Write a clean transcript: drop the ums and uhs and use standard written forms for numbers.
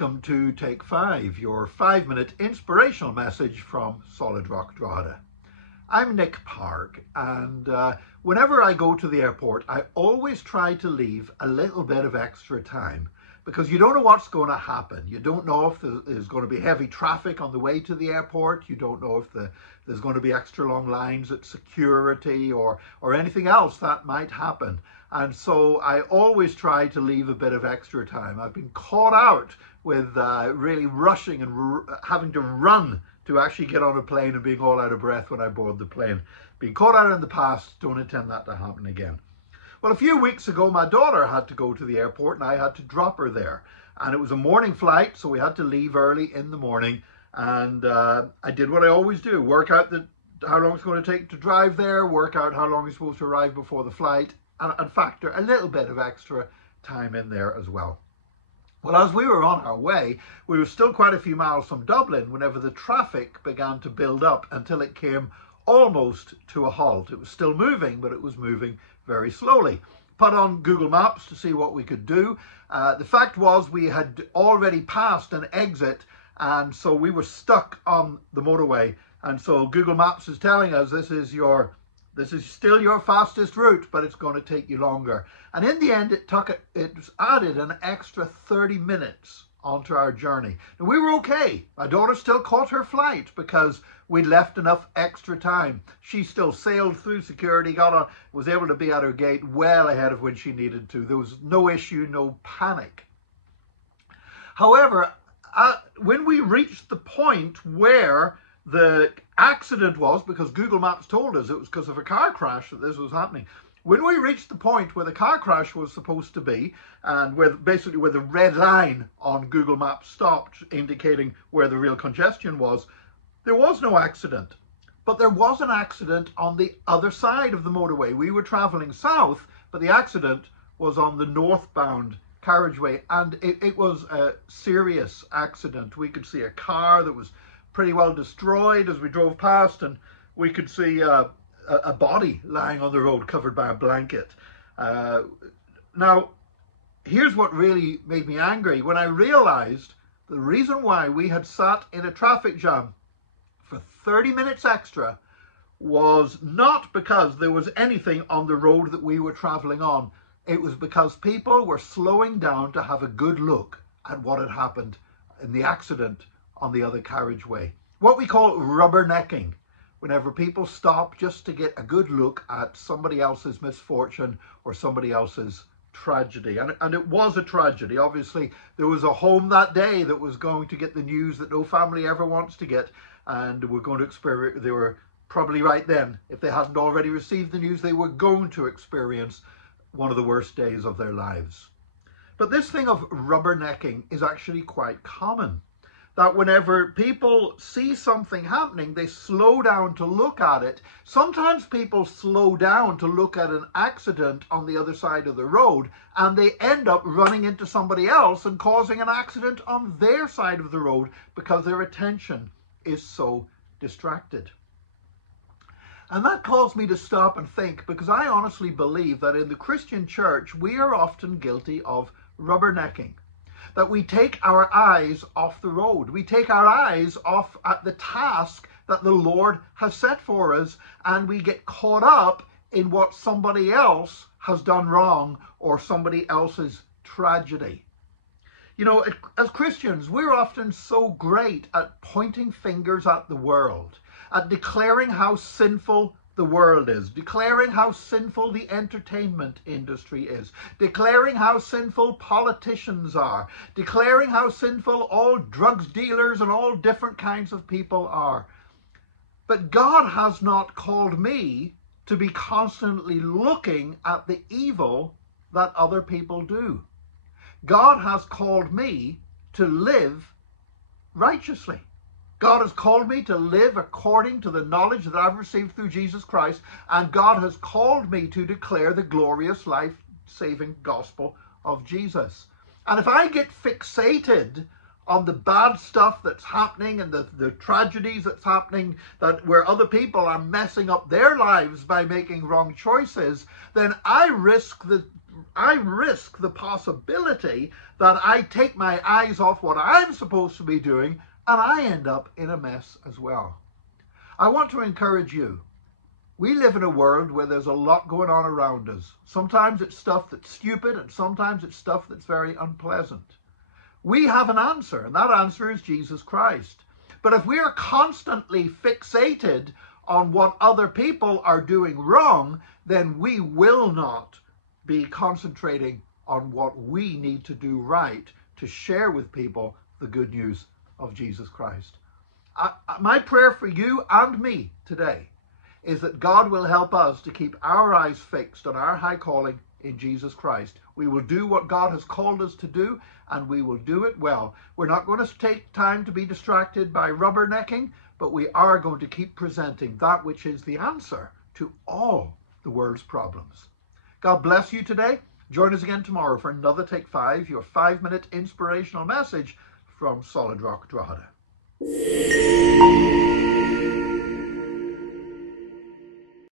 Welcome to Take 5, your 5-minute inspirational message from Solid Rock, Drogheda. I'm Nick Park, and whenever I go to the airport, I always try to leave a little bit of extra time because you don't know what's going to happen. You don't know if there's going to be heavy traffic on the way to the airport. You don't know if there's going to be extra long lines at security or anything else that might happen. And so I always try to leave a bit of extra time. I've been caught out with really rushing and having to run to actually get on a plane and being all out of breath when I board the plane. Been caught out in the past, don't intend that to happen again. Well, a few weeks ago, my daughter had to go to the airport and I had to drop her there. And it was a morning flight, so we had to leave early in the morning. And I did what I always do, work out how long it's going to take to drive there, work out how long you're supposed to arrive before the flight, and factor a little bit of extra time in there as well. Well, as we were on our way, we were still quite a few miles from Dublin whenever the traffic began to build up until it came almost to a halt. It was still moving, but it was moving very slowly. Put on Google Maps to see what we could do. The fact was we had already passed an exit, and so we were stuck on the motorway. And so Google Maps is telling us this is still your fastest route, but it's going to take you longer. And in the end, it added an extra 30 minutes onto our journey. And we were okay. My daughter still caught her flight because we left enough extra time. She still sailed through security, was able to be at her gate well ahead of when she needed to. There was no issue, no panic. However, when we reached the point where the accident was, because Google Maps told us it was because of a car crash that this was happening. When we reached the point where the car crash was supposed to be, and where the red line on Google Maps stopped, indicating where the real congestion was, there was no accident. But there was an accident on the other side of the motorway. We were traveling south, but the accident was on the northbound carriageway, and it was a serious accident. We could see a car that was pretty well destroyed as we drove past, and we could see a body lying on the road covered by a blanket. Now, here's what really made me angry. When I realized the reason why we had sat in a traffic jam for 30 minutes extra was not because there was anything on the road that we were traveling on. It was because people were slowing down to have a good look at what had happened in the accident on the other carriageway. What we call rubbernecking, whenever people stop just to get a good look at somebody else's misfortune or somebody else's tragedy. And it was a tragedy. Obviously, there was a home that day that was going to get the news that no family ever wants to get, and we're going to experience, they were probably right then, if they hadn't already received the news, they were going to experience one of the worst days of their lives. But this thing of rubbernecking is actually quite common. That whenever people see something happening, they slow down to look at it. Sometimes people slow down to look at an accident on the other side of the road, and they end up running into somebody else and causing an accident on their side of the road because their attention is so distracted. And that caused me to stop and think, because I honestly believe that in the Christian church, we are often guilty of rubbernecking. That we take our eyes off the road. We take our eyes off at the task that the Lord has set for us, and we get caught up in what somebody else has done wrong or somebody else's tragedy. You know, as Christians, we're often so great at pointing fingers at the world, at declaring how sinful the world is, declaring how sinful the entertainment industry is, declaring how sinful politicians are, declaring how sinful all drugs dealers and all different kinds of people are. But God has not called me to be constantly looking at the evil that other people do. God has called me to live righteously. God has called me to live according to the knowledge that I've received through Jesus Christ, and God has called me to declare the glorious life-saving gospel of Jesus. And if I get fixated on the bad stuff that's happening and the tragedies that's happening, that where other people are messing up their lives by making wrong choices, then I risk I risk the possibility that I take my eyes off what I'm supposed to be doing and I end up in a mess as well. I want to encourage you. We live in a world where there's a lot going on around us. Sometimes it's stuff that's stupid and sometimes it's stuff that's very unpleasant. We have an answer, and that answer is Jesus Christ. But if we are constantly fixated on what other people are doing wrong, then we will not be concentrating on what we need to do right to share with people the good news of Jesus Christ. My prayer for you and me today is that God will help us to keep our eyes fixed on our high calling in Jesus Christ. We will do what God has called us to do, and we will do it well. We're not going to take time to be distracted by rubbernecking, but we are going to keep presenting that which is the answer to all the world's problems. God bless you today. Join us again tomorrow for another Take 5, your 5-minute inspirational message from Solid Rock Drogheda.